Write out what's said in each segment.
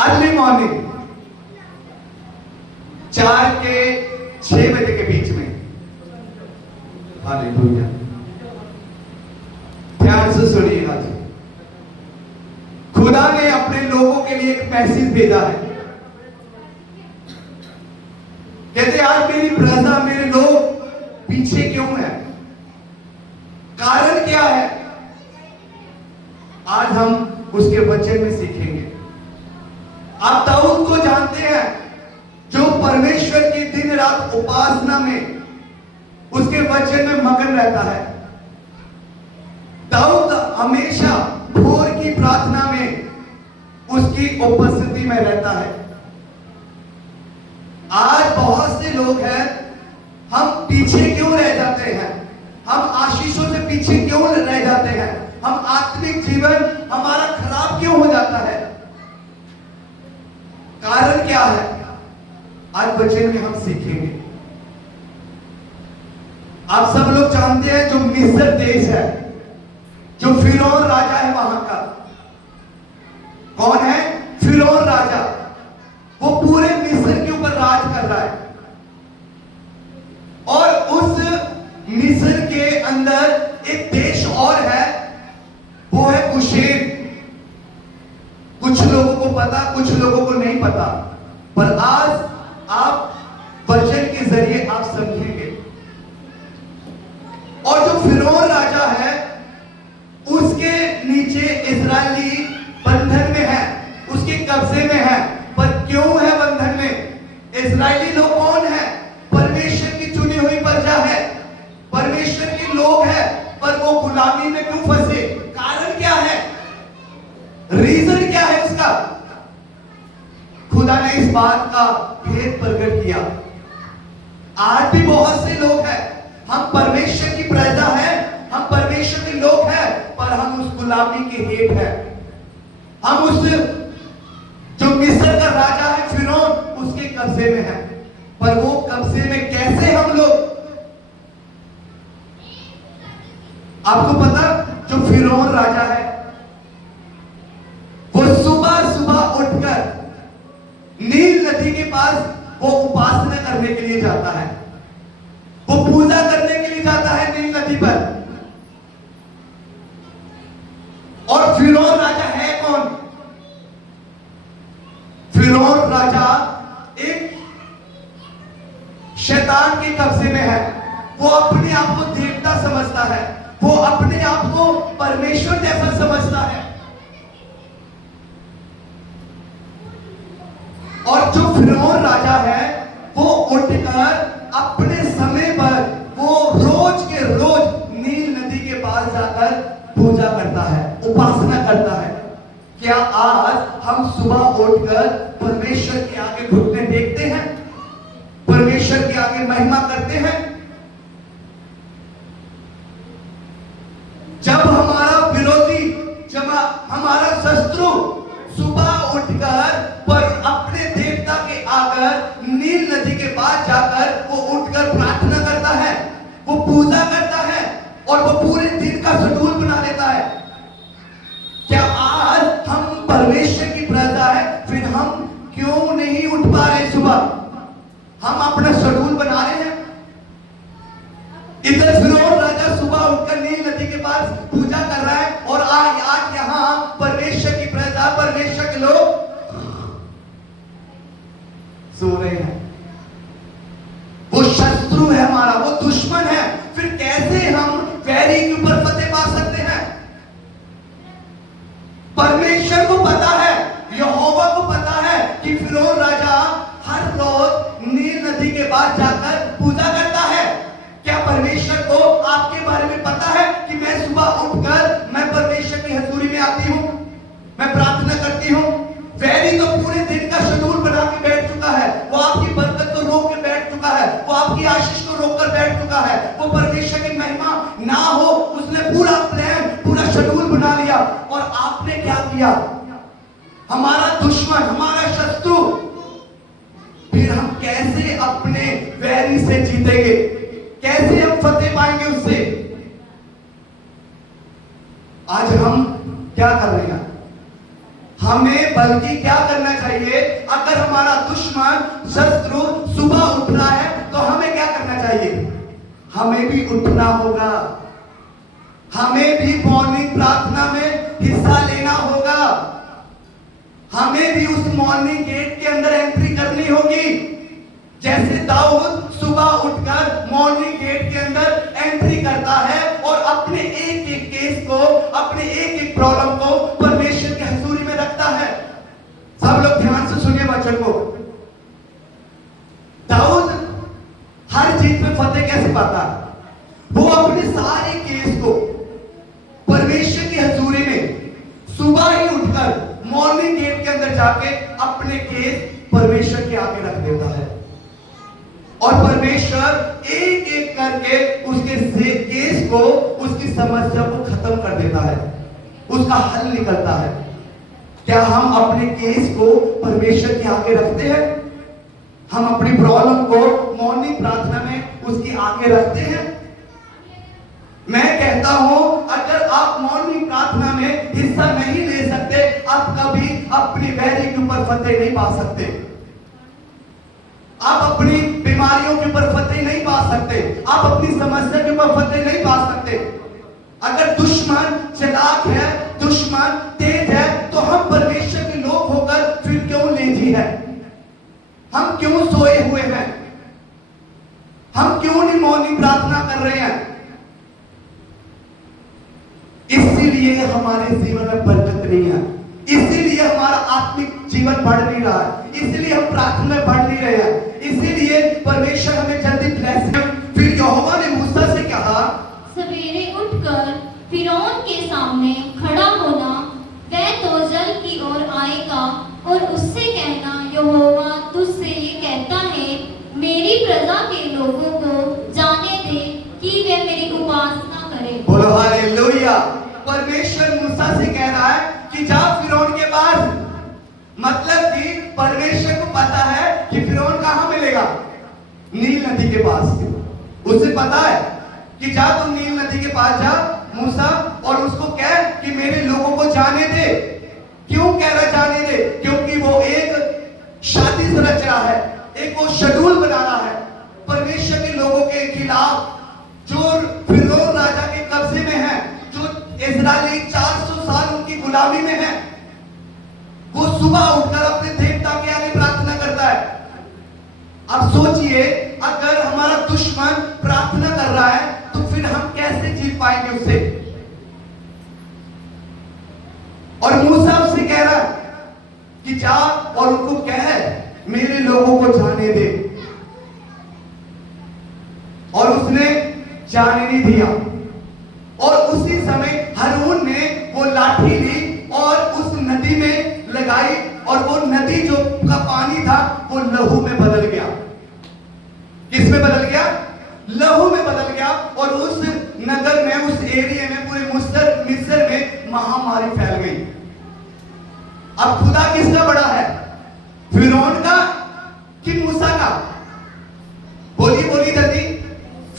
Early morning 4 के 6 बजे के बीच में। हालेलुया। ध्यान से सुनिएगा। खुदा ने अपने लोगों के लिए एक मैसेज भेजा है। कहते आज मेरी प्रजा, मेरे लोग पीछे क्यों हैं? कारण क्या है? आज हम उसके वचन में सीखेंगे। आप दाऊद को जानते हैं, जो परमेश्वर की दिन रात उपासना में, उसके वचन में मगन रहता है। दाऊद हमेशा भोर की प्रार्थना में उसकी उपस्थिति में रहता है। आज बहुत से लोग हैं, हम पीछे क्यों रह जाते हैं? हम आशीषों से पीछे क्यों रह जाते हैं? हम आत्मिक जीवन हमारा खराब क्यों हो जाता है? कारण क्या है? आज वचन में हम सीखेंगे। आप सब लोग जानते हैं, जो मिस्र देश है, जो फिरौन राजा है वहां का, कौन है? फिरौन राजा। वो पूरे मिस्र के ऊपर राज कर रहा है। और उस मिस्र के अंदर एक देश और है, वो है कुशेन। कुछ लोगों को पता, कुछ लोगों को नहीं पता, पर आज आप वचन के जरिए आप समझेंगे। और जो फिरौन राजा है, उसके नीचे इजरायली बंधन में है, उसके कब्जे में है। पर क्यों है बंधन में? इजरायली लोग कौन है? परमेश्वर की चुनी हुई प्रजा है, परमेश्वर के लोग हैं, पर वो गुलामी में क्यों फंसे? कारण क्या है? रीजन क्या है उसका? खुदा ने इस बात का भेद प्रकट किया। आज भी बहुत से लोग हैं, हम परमेश्वर की प्रजा हैं, हम परमेश्वर के लोग हैं, पर हम उस गुलामी के हेठ हैं। हम उस जो मिस्र का राजा है फिरौन, उसके कब्जे में है। पर वो कब्जे में कैसे हम लोग? आपको पता, जो फिरौन राजा है, वो सुबह सुबह उठकर नील नदी के पास वो उपासना करने के लिए जाता है, वो पूजा करने के लिए जाता है नील नदी पर। और फिरौन राजा है कौन? फिरौन राजा एक शैतान के कब्जे में है। वो अपने आप को देवता समझता है, वो अपने आप को परमेश्वर जैसा समझता है। और जो फिरौन राजा है, वो उठकर अपने समय पर वो रोज के रोज नील नदी के पास जाकर पूजा करता है, उपासना करता है। क्या आज हम सुबह उठकर परमेश्वर के आगे घुटने टेकते हैं, परमेश्वर के आगे महिमा करते हैं? जब हमारा विरोधी, जब हमारा शत्रु सुबह उठकर पर अपने देवता के आकर नील नदी के पास जाकर वो उठकर प्रार्थना करता है, वो पूजा करता है, और वो पूरे दिन का शेड्यूल बना लेता है। क्या आज हम परमेश्वर की प्रजा है, फिर हम क्यों नहीं उठ पा रहे सुबह? हम अपना शेड्यूल बना रहे हैं। इधर फिरौन राजा सुबह उठकर नील नदी के पास पूजा कर रहा है, और आज यहां परमेश्वर की प्रजा, परमेश्वर के लोग सो रहे हैं। वो शत्रु है हमारा, वो दुश्मन है। फिर कैसे हम वैरी के ऊपर फतेह पा सकते हैं? परमेश्वर को पता है, यहोवा को पता है कि फिरौन राजा हर रोज नील नदी के पास जाकर पूजा करता है। क्या परमेश्वर को आपके बारे में पता है कि मैं सुबह उठकर मैं परमेश्वर की हजूरी में आती हूं, मैं प्रार्थना करती हूं? वैरी तो पूरे दिन का शेड्यूल बना के बैठ चुका है, वो आपकी बरकत को रोक के बैठ चुका है, वो आपकी आशीष को रोक कर बैठ चुका है। वो परमेश्वर की महिमा ना हो, उसने पूरा प्लान, पूरा शेड्यूल बना लिया। और आपने क्या किया? हमारा दुश्मन, हमारा शत्रु। फिर हम कैसे अपने वैरी से जीतेंगे? कैसे हम फतेह पाएंगे उससे? आज हम क्या कर रहे हैं? हमें बल्कि क्या करना चाहिए? अगर हमारा दुश्मन शत्रु सुबह उठ रहा है तो हमें क्या करना चाहिए? हमें भी उठना होगा, हमें भी मॉर्निंग प्रार्थना में हिस्सा लेना होगा, हमें भी उस मॉर्निंग गेट के अंदर एंट्री करनी होगी। जैसे दाऊद सुबह उठकर मॉर्निंग गेट के अंदर एंट्री करता है और अपने एक एक केस को, अपने एक एक प्रॉब्लम को परमेश्वर की हजूरी में रखता है। सब लोग ध्यान से सुनिए वचन को। दाऊद हर चीज में फतेह कैसे पाता है? वो अपने सारे केस को परमेश्वर की हजूरी में सुबह ही उठकर मॉर्निंग गेट के अंदर जाके अपने केस परमेश्वर के आगे रख देता है और परमेश्वर एक एक करके उसके केस को, उसकी समस्या को खत्म कर देता है, उसका हल निकलता है। क्या हम अपने केस को परमेश्वर के आगे रखते हैं? हम अपनी प्रॉब्लम को मॉर्निंग प्रार्थना में उसके आगे रखते हैं? मैं कहता हूं, अगर आप मॉर्निंग प्रार्थना में हिस्सा नहीं ले सकते, आप कभी अपनी बैरी के ऊपर फतेह नहीं पा सकते, आप अपनी बीमारियों के ऊपर फतेह नहीं पा सकते, आप अपनी समस्या के ऊपर फतेह नहीं पा सकते। अगर दुश्मन चालाक है, दुश्मन तेज है, तो हम परमेश्वर के लोग होकर फिर क्यों लेजी है? हम क्यों सोए हुए हैं? हम क्यों नहीं मौनी प्रार्थना कर रहे हैं? इसीलिए हमारे जीवन में बरकत नहीं है, इसीलिए हमारा आत्मिक जीवन बढ़ नहीं रहा है, इसीलिए हम प्रार्थना में बढ़ नहीं रहे हैं, इसीलिए परमेश्वर हमें जल्दी ब्लेस। फिर यहोवा ने मूसा से कहा, सवेरे उठकर फिरौन के सामने खड़ा होना, वह तो जल की ओर आएगा और उससे कहना, यहोवा तुझसे ये कहता है, मेरी प्रजा के लोगों को जाने दे कि वे मेरी उपासना करें। बोलो हालेलुया। परमेश्वर मूसा से कह रहा है कि जा फिरौन के पास। मतलब कि परमेश्वर को पता है कि फिरौन कहां मिलेगा? नील नदी के पास। उसे पता है कि जा तुम नील नदी के पास जा मूसा, और उसको कह कि मेरे लोगों को जाने दे। क्यों कह रहा जाने दे? क्योंकि वो एक शादी से रच रहा है, एक वो शेड्यूल बना रहा है परमेश्वर के लोगों के खिलाफ, जो फिरौन राजा के कब्जे में है, जो इस्राएली 400 साल उनकी गुलामी में है। वो सुबह उठकर अपने देवता के आगे प्रार्थना करता है। अब सोचिए, अगर हमारा दुश्मन प्रार्थना कर रहा है तो फिर हम कैसे जीत पाएंगे उससे? और मूसा उससे कह रहा है कि जा और उनको कह मेरे लोगों को जाने दे, और उसने जाने नहीं दिया। और उसी समय हारून ने वो लाठी ली और उस नदी में लगाई, और वो नदी जो का पानी था वो लहू में बदल गया। किस में बदल गया? लहू में बदल गया। और उस नगर में, उस एरिया में, पूरे मिस्र में महामारी फैल गई। अब खुदा किसका बड़ा है? फिरौन का कि मूसा का? बोली बोली जल्दी।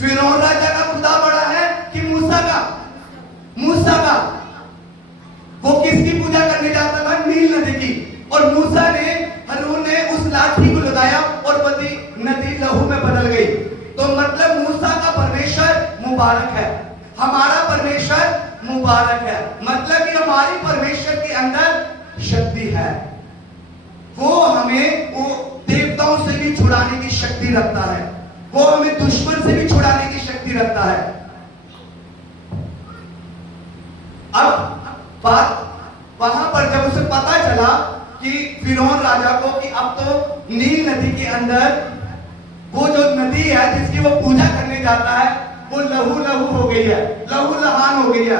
फिरौन राजा का खुदा बड़ा है कि मूसा का? मूसा का। वो किसकी पूजा करने जाता था? नील नदी की। और मूसा ने, हारून ने उस लाठी को लगाया और नदी लहू में बदल गई। तो मतलब मूसा का परमेश्वर मुबारक है, हमारा परमेश्वर मुबारक है। मतलब कि हमारी परमेश्वर के अंदर शक्ति है। वो हमें वो देवताओं से भी छुड़ाने की शक्ति रखता है, वो हमें दुश्मन से भी छुड़ाने की शक्ति रखता है। अब बात वहां पर जब उसे पता चला कि फिरौन राजा को कि अब तो नील नदी के अंदर वो जो नदी है जिसकी वो पूजा करने जाता है वो लहू लहू हो गई है, लहू लहान हो गई है।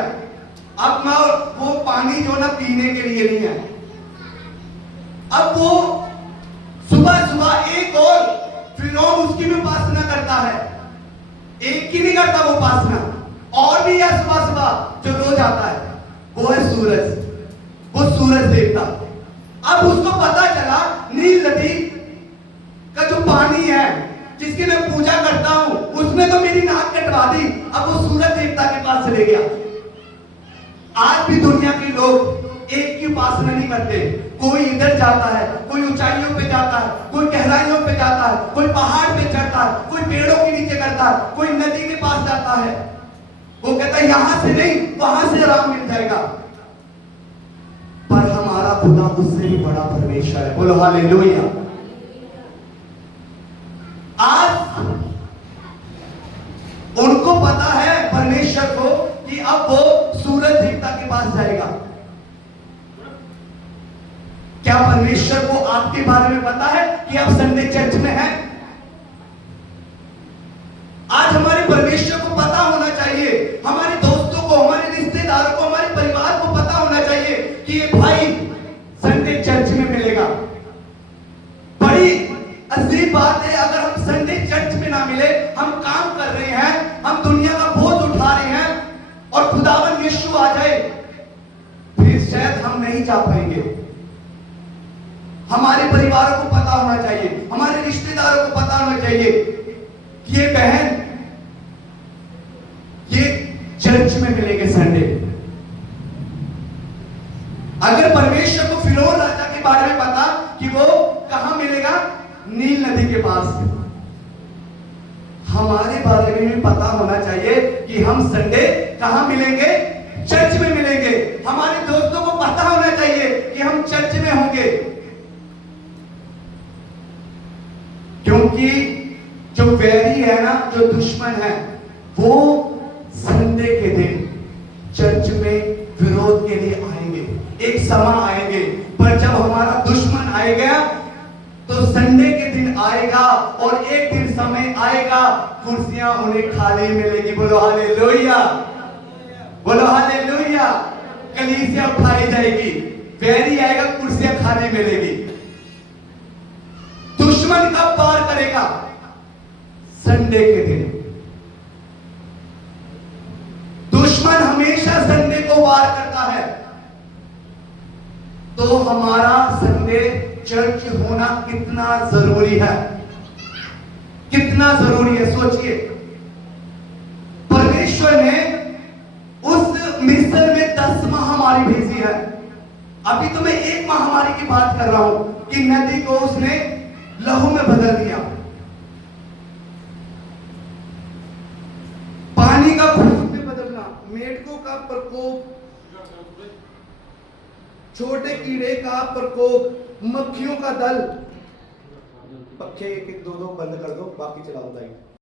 अब ना वो पानी जो ना पीने के लिए नहीं है। अब वो सुबह सुबह एक और फिरौन उसकी भी उपासना करता है। एक की नहीं करता वो उपासना, और भी है सुबह सुबह जो रोज आता है, वो है सूरज, वो सूरज देवता। अब उसको पता चला नील नदी का जो पानी है जिसकी मैं पूजा करता हूं, उसने तो मेरी नाक कटवा दी। अब वो सूरज देवता के पास चले गया। आज भी दुनिया के लोग एक की उपासना नहीं करते। कोई इधर जाता है, कोई ऊंचाइयों पे जाता है, कोई गहराइयों पे जाता है, कोई पहाड़ पे चढ़ता है, कोई पेड़ों के नीचे करता है, कोई नदी के पास जाता है। वो कहता है यहां से नहीं, वहां से आराम मिल जाएगा। पर हमारा खुदा उससे भी बड़ा परमेश्वर है। बोलो हालेलुया। आज उनको पता है परमेश्वर को कि अब वो सूरज देवता के पास जाएगा। क्या परमेश्वर को आपके बारे में पता है कि आप संडे चर्च में हैं? आज हमारे परमेश्वर को पता होना चाहिए, हमारे दोस्तों को, हमारे रिश्तेदारों को, हमारे परिवार को पता होना चाहिए कि ये भाई संडे चर्च में मिलेगा। बड़ी अजीब बात है अगर हम संडे चर्च में ना मिले, हम काम कर रहे हैं, हम दुनिया का बोझ उठा रहे हैं और खुदावन यीशु आ जाए, फिर शायद हम नहीं जा पाएंगे। हमारे परिवारों को पता होना चाहिए, हमारे रिश्तेदारों को पता होना चाहिए कि ये बहन ये चर्च में मिलेंगे संडे। अगर परमेश्वर को फिरौन राजा के बारे में पता कि वो कहां मिलेगा, नील नदी के पास, हमारे बारे में भी पता होना चाहिए कि हम संडे कहां मिलेंगे, चर्च में मिलेंगे। हमारे दोस्तों को पता होना चाहिए कि हम चर्च में होंगे, क्योंकि जो वैरी है ना, जो दुश्मन है, वो संडे के दिन चर्च में विरोध के लिए आएंगे। एक समय आएंगे, पर जब हमारा दुश्मन आएगा तो संडे के दिन आएगा और एक दिन समय आएगा कुर्सियां उन्हें खाली मिलेगी। बोलो हालेलुया, बोलो हालेलुया। कलीसिया उठाई जाएगी, वैरी आएगा, कुर्सियां खाली मिलेगी। दुश्मन कब वार करेगा? संडे के दिन। दुश्मन हमेशा संडे को वार करता है। तो हमारा संडे चर्च होना कितना जरूरी है, कितना जरूरी है, सोचिए। परमेश्वर ने उस मिस्र में 10 महामारी भेजी है। अभी तो मैं एक महामारी की बात कर रहा हूं कि नदी को उसने लहू में बदल दिया, पानी का खून में बदलना, मेढकों का प्रकोप, छोटे कीड़े का प्रकोप, मक्खियों का दल। पक्षी एक एक दो दो बंद कर दो, बाकी चलाओ।